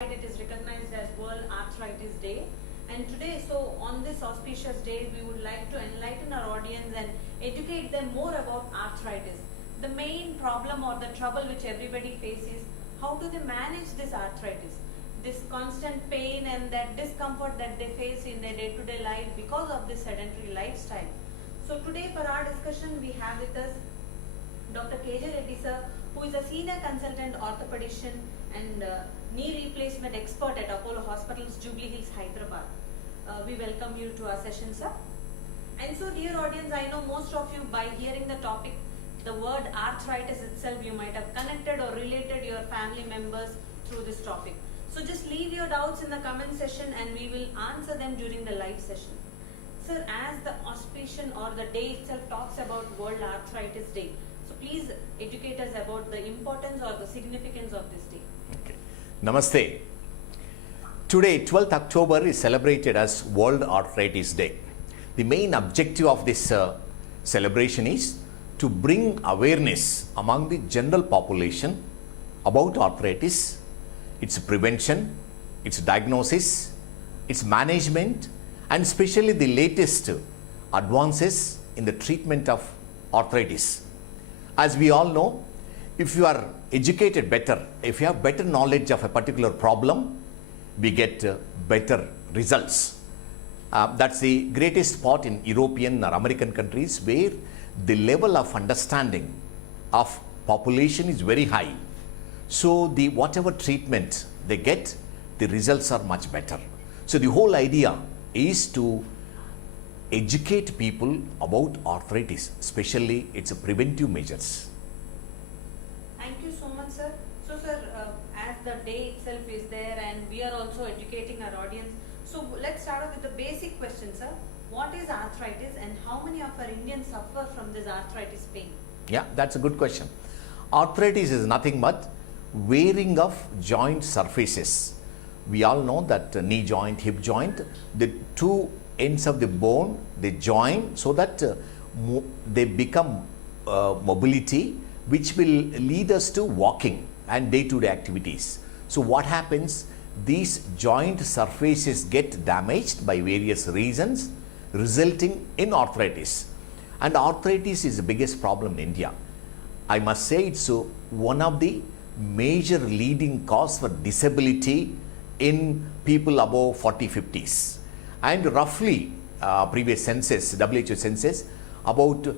It is recognized as World Arthritis Day, and today, on this auspicious day, we would like to enlighten our audience and educate them more about arthritis. The main problem or the trouble which everybody faces, how do they manage this arthritis? This constant pain and that discomfort that they face in their day-to-day life because of this sedentary lifestyle. So today for our discussion, we have with us Dr. Reddy sir, who is a senior consultant orthopedician and knee replacement expert at Apollo Hospitals, Jubilee Hills, Hyderabad. We welcome you to our session, sir. And so, dear audience, I know most of you, by hearing the topic, the word arthritis itself, you might have connected or related your family members through this topic. So just leave your doubts in the comment section and we will answer them during the live session. Sir, as the auspician or the day itself talks about World Arthritis Day, so please educate us about the importance or the significance of this day. Okay. Namaste. Today, 12th October is celebrated as World Arthritis Day. The main objective of this celebration is to bring awareness among the general population about arthritis, its prevention, its diagnosis, its management, and especially the latest advances in the treatment of arthritis. As we all know, if you are educated better, if you have better knowledge of a particular problem, we get better results. That's the greatest part in European or American countries where the level of understanding of population is very high. So the whatever treatment they get, the results are much better. So the whole idea is to educate people about arthritis, especially its preventive measures. Thank you so much, sir. So, sir, as the day itself is there and we are also educating our audience, so let's start off with the basic question, sir. What is arthritis and how many of our Indians suffer from this arthritis pain? Yeah, that's a good question. Arthritis is nothing but wearing of joint surfaces. We all know that knee joint, hip joint, the two ends of the bone, they join so that they become mobility, which will lead us to walking and day-to-day activities. So what happens? These joint surfaces get damaged by various reasons, resulting in arthritis. And arthritis is the biggest problem in India. I must say it's one of the major leading cause for disability in people above 40-50s. And roughly, previous census, WHO census, about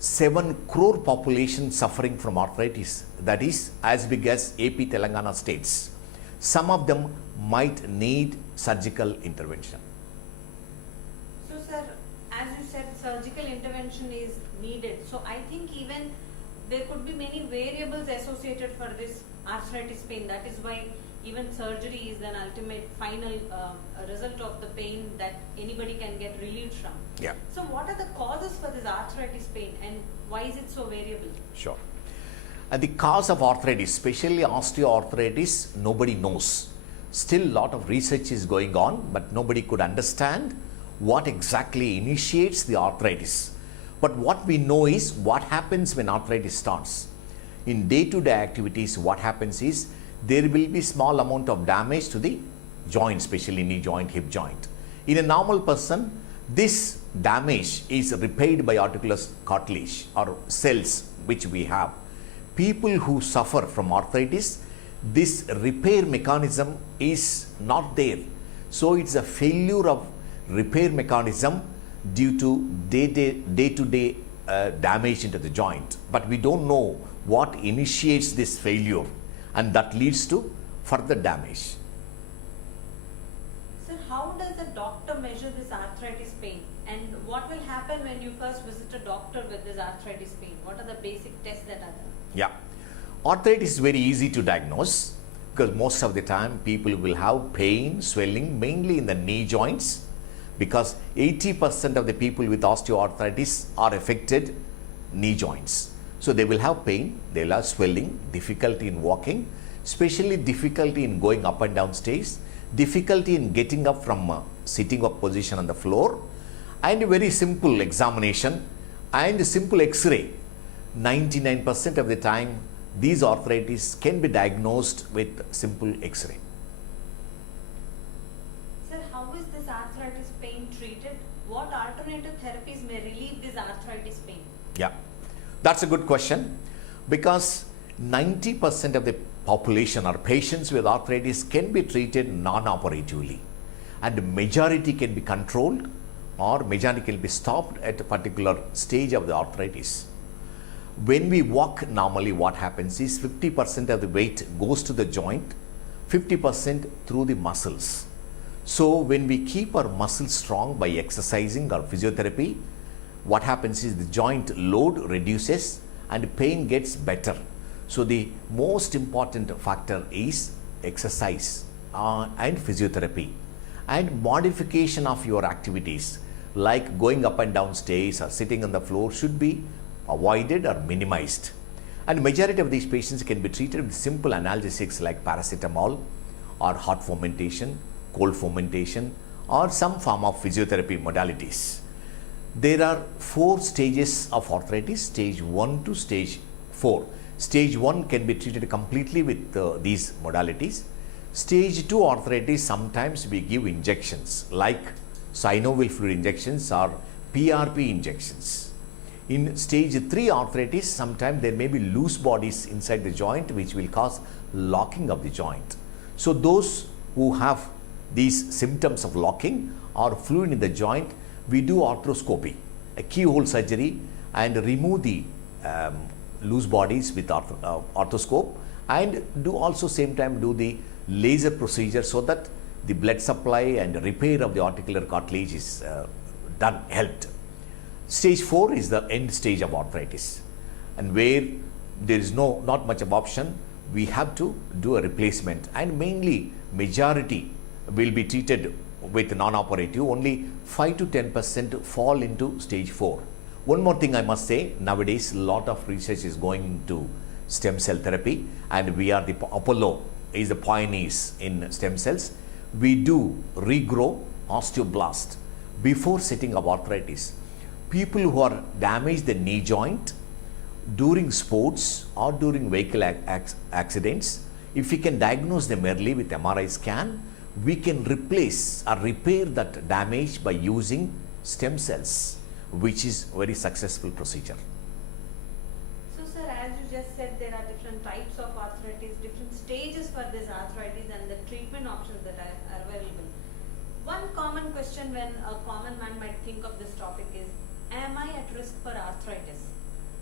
7 crore population suffering from arthritis. That is as big as AP Telangana states. Some of them might need surgical intervention. So, sir, as you said, surgical intervention is needed. So, I think even there could be many variables associated for this arthritis pain. That is why even surgery is an ultimate final result of the pain that anybody can get relieved from. Yeah. So what are the causes for this arthritis pain and why is it so variable? Sure. The cause of arthritis, especially osteoarthritis, nobody knows. Still a lot of research is going on, but nobody could understand what exactly initiates the arthritis. But what we know is what happens when arthritis starts. In day-to-day activities, what happens is there will be small amount of damage to the joint, especially knee joint, hip joint. In a normal person, this damage is repaired by articular cartilage or cells which we have. People who suffer from arthritis, this repair mechanism is not there. So it's a failure of repair mechanism due to day-to-day damage into the joint. But we don't know what initiates this failure, and that leads to further damage. Sir, how does a doctor measure this arthritis pain? And what will happen when you first visit a doctor with this arthritis pain? What are the basic tests that are done? Yeah. Arthritis is very easy to diagnose because most of the time people will have pain, swelling, mainly in the knee joints, because 80% of the people with osteoarthritis are affected knee joints. So they will have pain, they will have swelling, difficulty in walking, especially difficulty in going up and down stairs, difficulty in getting up from sitting up position on the floor, and a very simple examination and a simple X-ray. 99% of the time these arthritis can be diagnosed with simple X-ray. this arthritis pain treated? What alternative therapies may relieve this arthritis pain? Yeah, that's a good question, because 90% of the population or patients with arthritis can be treated non-operatively, and majority can be controlled or majority can be stopped at a particular stage of the arthritis. When we walk normally, what happens is 50% of the weight goes to the joint, 50% through the muscles. So when we keep our muscles strong by exercising or physiotherapy, what happens is the joint load reduces and pain gets better. So the most important factor is exercise and physiotherapy, and modification of your activities like going up and down stairs or sitting on the floor should be avoided or minimized. And majority of these patients can be treated with simple analgesics like paracetamol or hot fomentation, cold fomentation, or some form of physiotherapy modalities. There are 4 stages of arthritis, stage 1 to stage 4. Stage 1 can be treated completely with these modalities. Stage 2 arthritis, sometimes we give injections like synovial fluid injections or PRP injections. In stage 3 arthritis, sometimes there may be loose bodies inside the joint which will cause locking of the joint. So those who have these symptoms of locking or fluid in the joint, we do arthroscopy, a keyhole surgery, and remove the loose bodies with arthroscope, and do also same time do the laser procedure so that the blood supply and repair of the articular cartilage is helped. Stage 4 is the end stage of arthritis, and where there is not much of option, we have to do a replacement, and mainly majority will be treated with non-operative. Only 5 to 10% fall into stage 4. One more thing I must say, nowadays a lot of research is going into stem cell therapy, and we are Apollo is the pioneers in stem cells. We do regrow osteoblast before setting up arthritis. People who are damaged the knee joint during sports or during vehicle accidents, if we can diagnose them early with MRI scan, we can replace or repair that damage by using stem cells, which is very successful procedure. So sir, as you just said, there are different types of arthritis, different stages for this arthritis, and the treatment options that are available. One common question when a common man might think of this topic is, am I at risk for arthritis?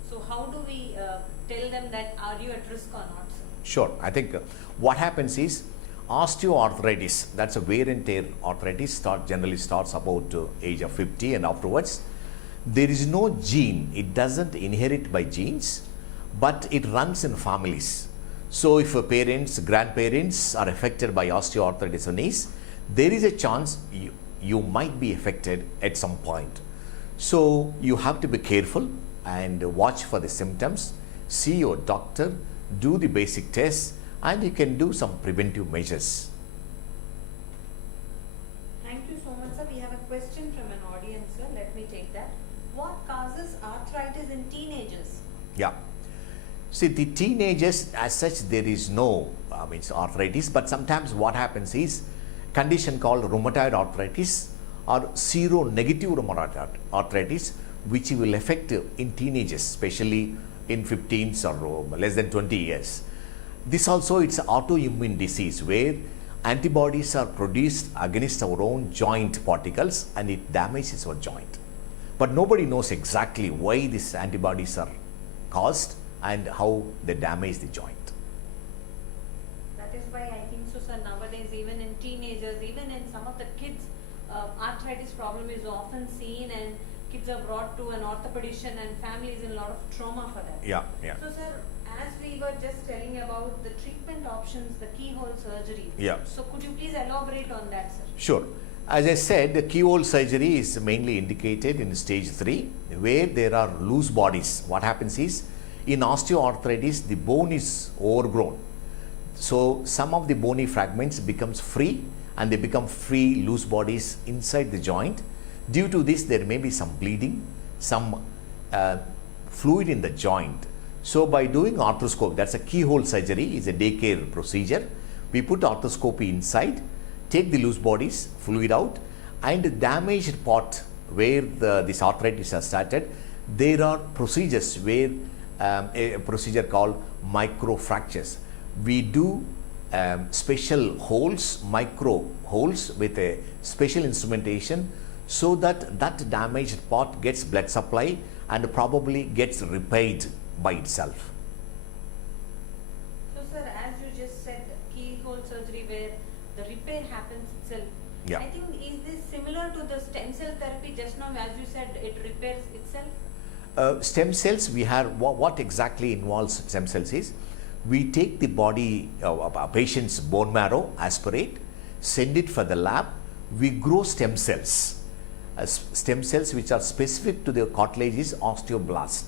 So how do we tell them that are you at risk or not, sir? Sure. I think what happens is osteoarthritis, that's a wear and tear arthritis, generally starts about age of 50 and afterwards. There is no gene, it doesn't inherit by genes, but it runs in families. So if parents, grandparents are affected by osteoarthritis on knees, there is a chance you might be affected at some point. So you have to be careful and watch for the symptoms, see your doctor, do the basic tests, and you can do some preventive measures. Thank you so much, sir. We have a question from an audience, sir. Let me take that. What causes arthritis in teenagers? Yeah. See, the teenagers as such, there is no arthritis, but sometimes what happens is condition called rheumatoid arthritis or seronegative rheumatoid arthritis, which will affect in teenagers, especially in 15s or less than 20 years. This also, it's an autoimmune disease where antibodies are produced against our own joint particles and it damages our joint. But nobody knows exactly why these antibodies are caused and how they damage the joint. That is why I think so, sir, nowadays even in teenagers, even in some of the kids, arthritis problem is often seen, and kids are brought to an orthopedician and families in a lot of trauma for that. Yeah. So sir, as we were just telling about the treatment options, the keyhole surgery. Yeah. So could you please elaborate on that, sir? Sure. As I said, the keyhole surgery is mainly indicated in stage 3, where there are loose bodies. What happens is, in osteoarthritis, the bone is overgrown. So some of the bony fragments becomes free, and they become free loose bodies inside the joint. Due to this, there may be some bleeding, some fluid in the joint. So by doing arthroscopy, that's a keyhole surgery, is a daycare procedure. We put arthroscopy inside, take the loose bodies, fluid out, And the damaged part where this arthritis has started, there are procedures where a procedure called microfractures. We do special holes, micro holes with a special instrumentation so that that damaged part gets blood supply and probably gets repaired by itself. So sir, as you just said, keyhole surgery where the repair happens itself. Yeah. I think is this similar to the stem cell therapy just now, as you said, it repairs itself? Stem cells, we have what exactly involves stem cells is we take the body of a patient's bone marrow, aspirate, send it for the lab, we grow stem cells. Stem cells which are specific to the cartilage is osteoblast.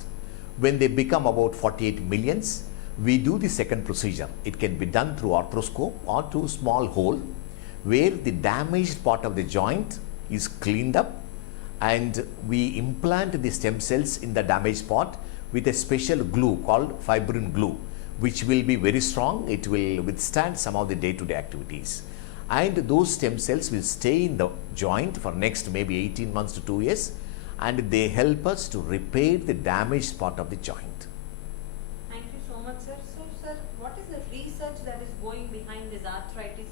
When they become about 48 millions, we do the second procedure. It can be done through arthroscope or through small hole where the damaged part of the joint is cleaned up and we implant the stem cells in the damaged part with a special glue called fibrin glue, which will be very strong. It will withstand some of the day-to-day activities. And those stem cells will stay in the joint for next maybe 18 months to 2 years, and they help us to repair the damaged part of the joint. Thank you so much, sir. So, sir, what is the research that is going behind this arthritis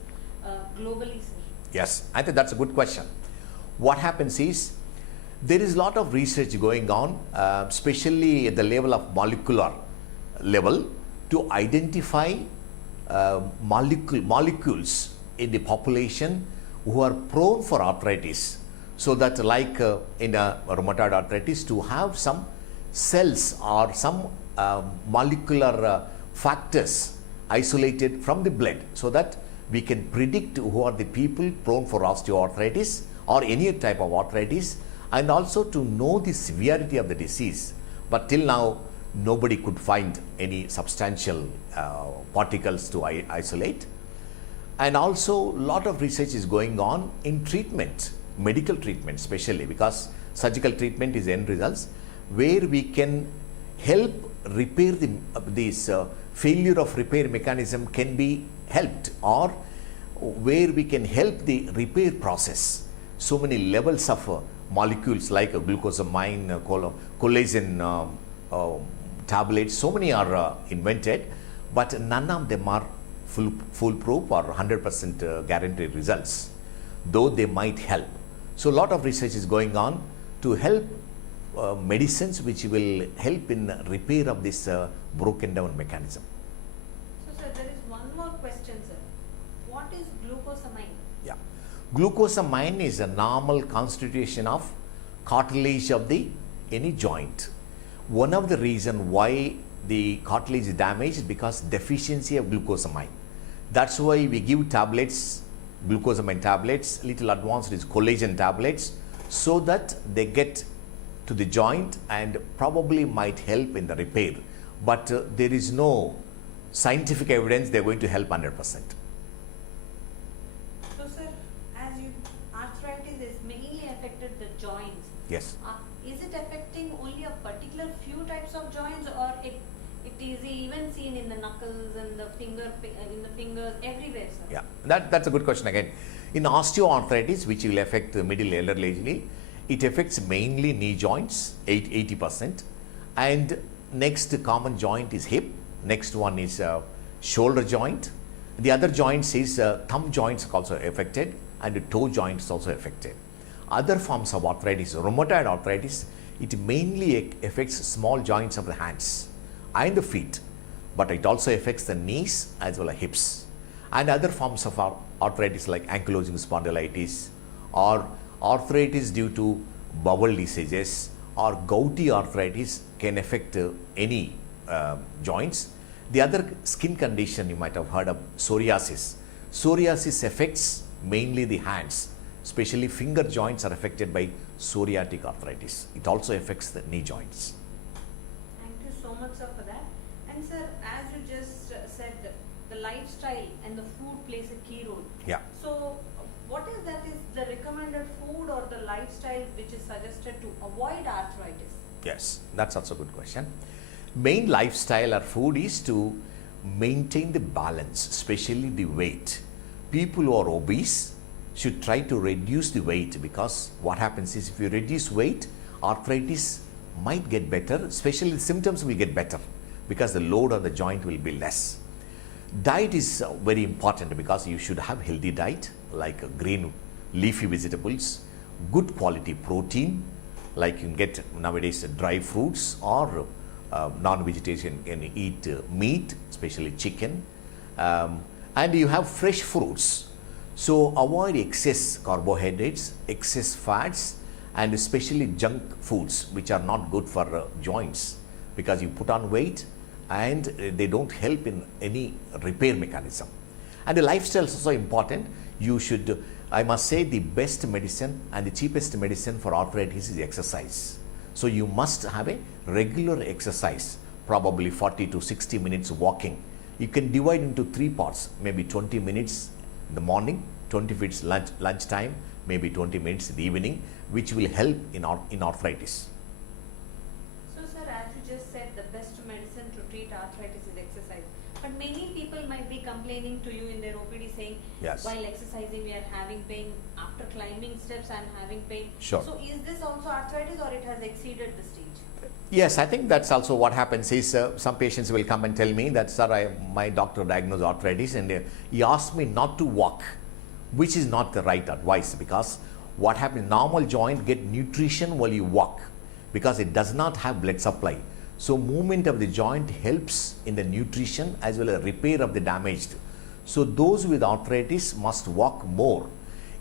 globally, sir? Yes, I think that's a good question. What happens is there is a lot of research going on, especially at the level of molecular level, to identify molecules in the population who are prone for arthritis, so that like in a rheumatoid arthritis, to have some cells or some molecular factors isolated from the blood, so that we can predict who are the people prone for osteoarthritis or any type of arthritis, and also to know the severity of the disease. But till now, nobody could find any substantial particles to isolate. And also, a lot of research is going on in treatment, medical treatment especially, because surgical treatment is end results, where we can help repair this failure of repair mechanism can be helped, or where we can help the repair process. So many levels of molecules like glucosamine, collagen tablets, so many are invented, but none of them are foolproof or 100% guaranteed results, though they might help. So a lot of research is going on to help medicines which will help in repair of this broken down mechanism. So, sir, there is one more question, sir. What is glucosamine? Yeah, glucosamine is a normal constitution of cartilage of the any joint. One of the reason why the cartilage is damaged is because deficiency of glucosamine. That's why we give tablets, glucosamine tablets, little advanced is collagen tablets, so that they get to the joint and probably might help in the repair. But there is no scientific evidence they're going to help 100%. So, sir, as you, arthritis is mainly affected the joints. Yes. Is it affecting only a particular few types of joints, or it is even seen in the knuckles and the fingers, everywhere, sir? Yeah, that's a good question again. In osteoarthritis, which will affect the middle elderly, it affects mainly knee joints, 80%. And next common joint is hip. Next one is shoulder joint. The other joints is thumb joints also affected, and toe joints also affected. Other forms of arthritis, rheumatoid arthritis, it mainly affects small joints of the hands and the feet, but it also affects the knees as well as hips. And other forms of arthritis like ankylosing spondylitis, or arthritis due to bowel diseases, or gouty arthritis can affect any joints. The other skin condition you might have heard of, psoriasis. Psoriasis affects mainly the hands, especially finger joints are affected by psoriatic arthritis. It also affects the knee joints. Thank you so much, sir, for that. And sir, as you just said, the lifestyle and the food plays a key role. Yeah. So, what is that? Is the recommended food or the lifestyle which is suggested to avoid arthritis? Yes, that's also a good question. Main lifestyle or food is to maintain the balance, especially the weight. People who are obese, should try to reduce the weight, because what happens is if you reduce weight, arthritis might get better, especially the symptoms will get better because the load on the joint will be less. Diet is very important because you should have healthy diet like green leafy vegetables, good quality protein, like you can get nowadays dry fruits, or non-vegetarian can eat meat, especially chicken, and you have fresh fruits. So avoid excess carbohydrates, excess fats, and especially junk foods which are not good for joints, because you put on weight and they don't help in any repair mechanism. And the lifestyle is also important. You should, I must say, the best medicine and the cheapest medicine for arthritis is exercise. So you must have a regular exercise, probably 40 to 60 minutes walking. You can divide into 3 parts, maybe 20 minutes in the morning, 20 minutes lunchtime, maybe 20 minutes in the evening, which will help in arthritis. So sir, as you just said, the best medicine to treat arthritis is exercise. But many people might be complaining to you in their OPD saying, yes, while exercising we are having pain, after climbing steps I am having pain. Sure. So is this also arthritis, or it has exceeded the stage? Yes, I think that's also what happens is some patients will come and tell me that, sir, my doctor diagnosed arthritis and he asked me not to walk, which is not the right advice, because what happens, normal joint get nutrition while you walk because it does not have blood supply. So movement of the joint helps in the nutrition as well as repair of the damaged. So those with arthritis must walk more.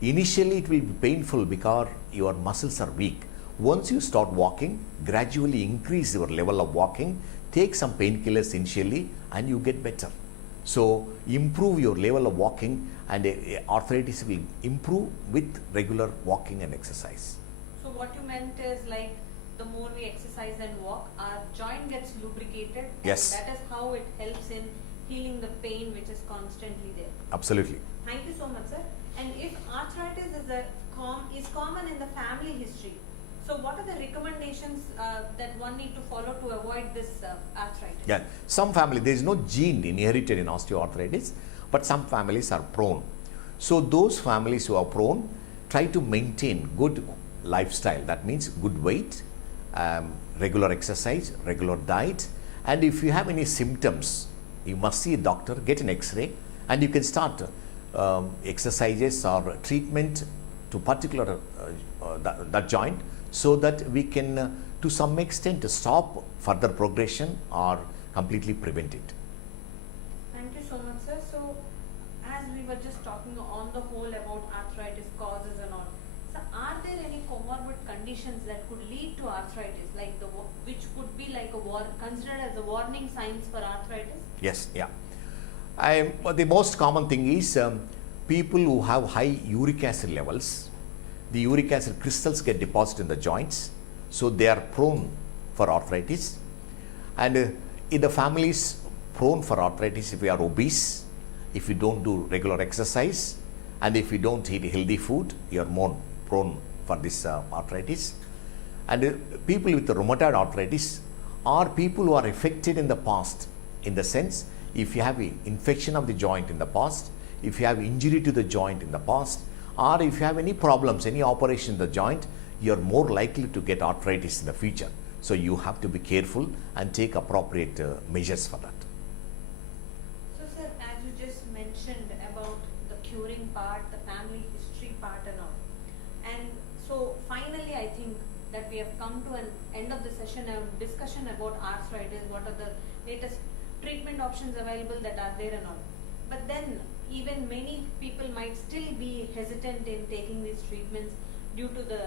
Initially it will be painful because your muscles are weak. Once you start walking, gradually increase your level of walking, take some painkillers initially and you get better. So improve your level of walking, and arthritis will improve with regular walking and exercise. So what you meant is, like, the more we exercise and walk, our joint gets lubricated. Yes. And that is how it helps in healing the pain which is constantly there. Absolutely. Thank you so much, sir. And if arthritis is common in the family history, so what are the recommendations that one need to follow to avoid this arthritis? Yeah, some family, there is no gene inherited in osteoarthritis, but some families are prone. So those families who are prone, try to maintain good lifestyle. That means good weight, regular exercise, regular diet, and if you have any symptoms, you must see a doctor, get an X-ray, and you can start exercises or treatment to particular that joint, so that we can to some extent stop further progression or completely prevent it. Thank you so much, sir. So as we were just talking on the whole about arthritis causes and all, so are there any comorbid conditions that could lead to arthritis, like which could be like considered as a warning signs for arthritis? Yes, yeah. The most common thing is people who have high uric acid levels. The uric acid crystals get deposited in the joints, so they are prone for arthritis. And in the families prone for arthritis, if you are obese, if you don't do regular exercise, and if you don't eat healthy food, you are more prone for this arthritis. And people with rheumatoid arthritis are people who are affected in the past, in the sense, if you have an infection of the joint in the past, if you have injury to the joint in the past, or if you have any problems, any operation in the joint, you are more likely to get arthritis in the future. So you have to be careful and take appropriate measures for that. So sir, as you just mentioned about the curing part, the family history part and all, and so finally I think that we have come to an end of the session, a discussion about arthritis, what are the latest treatment options available that are there and all. But then even many people might still be hesitant in taking these treatments due to the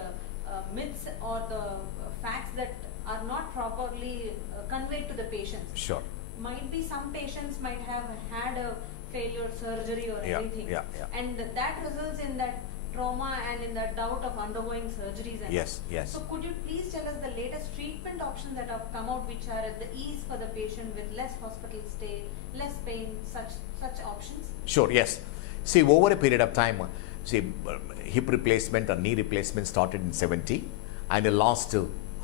myths or the facts that are not properly conveyed to the patients. Sure. Might be some patients might have had a failure surgery or anything, and that results in that trauma and in the doubt of undergoing surgeries. And yes, yes. So could you please tell us the latest treatment options that have come out, which are at the ease for the patient with less hospital stay, less pain, such options? Sure, yes. See, over a period of time, hip replacement or knee replacement started in 70, and the last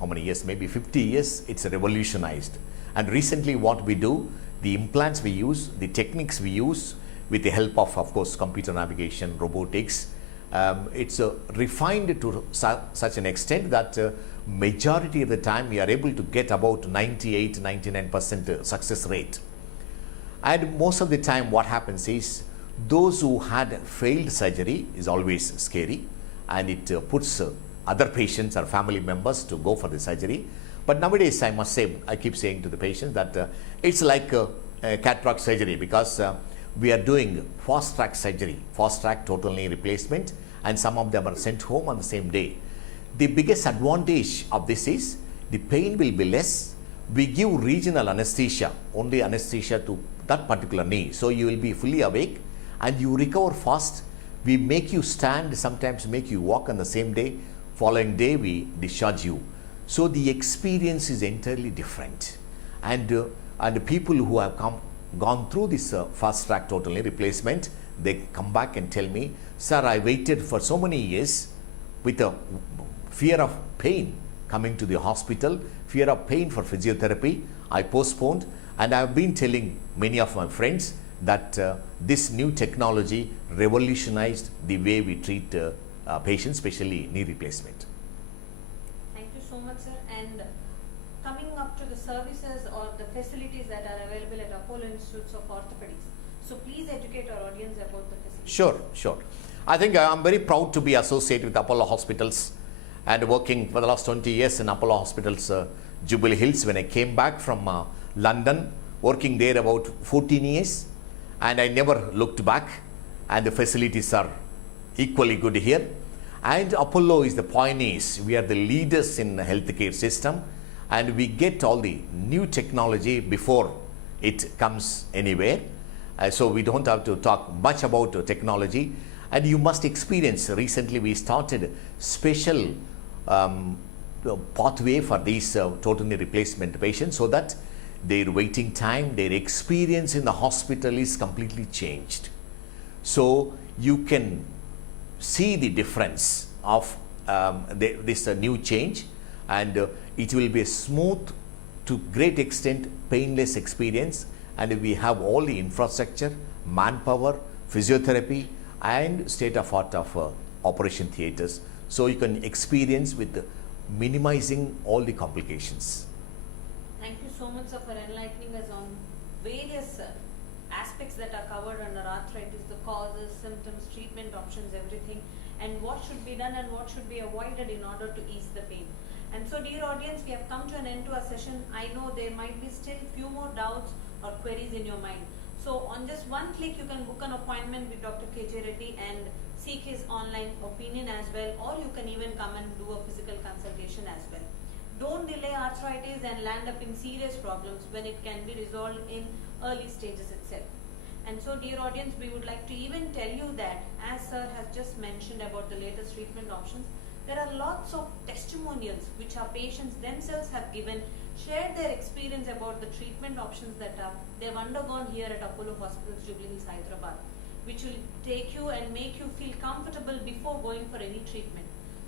how many years, maybe 50 years, it's revolutionized. And recently what we do, the implants we use, the techniques we use, with the help of course, computer navigation, robotics, it's refined to such an extent that majority of the time we are able to get about 98-99% success rate. And most of the time what happens is those who had failed surgery is always scary, and it puts other patients or family members to go for the surgery. But nowadays I must say, I keep saying to the patients that it's like a cataract surgery, because we are doing fast track surgery, fast track total knee replacement, and some of them are sent home on the same day. The biggest advantage of this is the pain will be less. We give regional anesthesia, only anesthesia to that particular knee, so you will be fully awake and you recover fast. We make you stand, sometimes make you walk on the same day. Following day we discharge you. So the experience is entirely different. And the people who have gone through this fast track total knee replacement, they come back and tell me, sir, I waited for so many years with a fear of pain coming to the hospital, fear of pain for physiotherapy. I postponed, and I have been telling many of my friends that this new technology revolutionized the way we treat patients, especially knee replacement. Thank you so much, sir. And coming up to the services or the facilities that are available at Apollo Institutes of Orthopedics, so please educate our audience about the facilities. Sure. I think I'm very proud to be associated with Apollo Hospitals and working for the last 20 years in Apollo Hospitals, Jubilee Hills. When I came back from London, working there about 14 years, and I never looked back, and the facilities are equally good here. And Apollo is the pioneers. We are the leaders in the healthcare system, and we get all the new technology before it comes anywhere. So we don't have to talk much about technology, and you must experience. Recently we started special pathway for these total knee replacement patients, so that their waiting time, their experience in the hospital is completely changed. So you can see the difference of this new change, and it will be a smooth to great extent painless experience, and we have all the infrastructure, manpower, physiotherapy, and state-of-art of operation theaters, so you can experience with minimizing all the complications. Thank you so much, sir, for enlightening us on various aspects that are covered under arthritis, the causes, symptoms, treatment options, everything, and what should be done and what should be avoided in order to ease the pain. And so, dear audience, we have come to an end to our session. I know there might be still few more doubts or queries in your mind. So on just one click, you can book an appointment with Dr. KJ Reddy and seek his online opinion as well, or you can even come and do a physical consultation as well. Don't delay arthritis and land up in serious problems when it can be resolved in early stages itself. And so, dear audience, we would like to even tell you that, as sir has just mentioned about the latest treatment options, there are lots of testimonials which our patients themselves have given, shared their experience about the treatment options that they've undergone here at Apollo Hospitals, Jubilee Hills, Hyderabad, which will take you and make you feel comfortable before going for any treatment.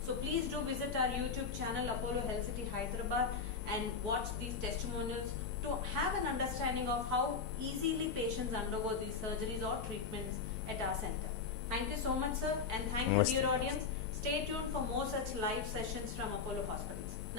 So please do visit our YouTube channel, Apollo Health City, Hyderabad, and watch these testimonials to have an understanding of how easily patients undergo these surgeries or treatments at our center. Thank you so much, sir, and thank you, dear audience. Stay tuned for more such live sessions from Apollo Hospital.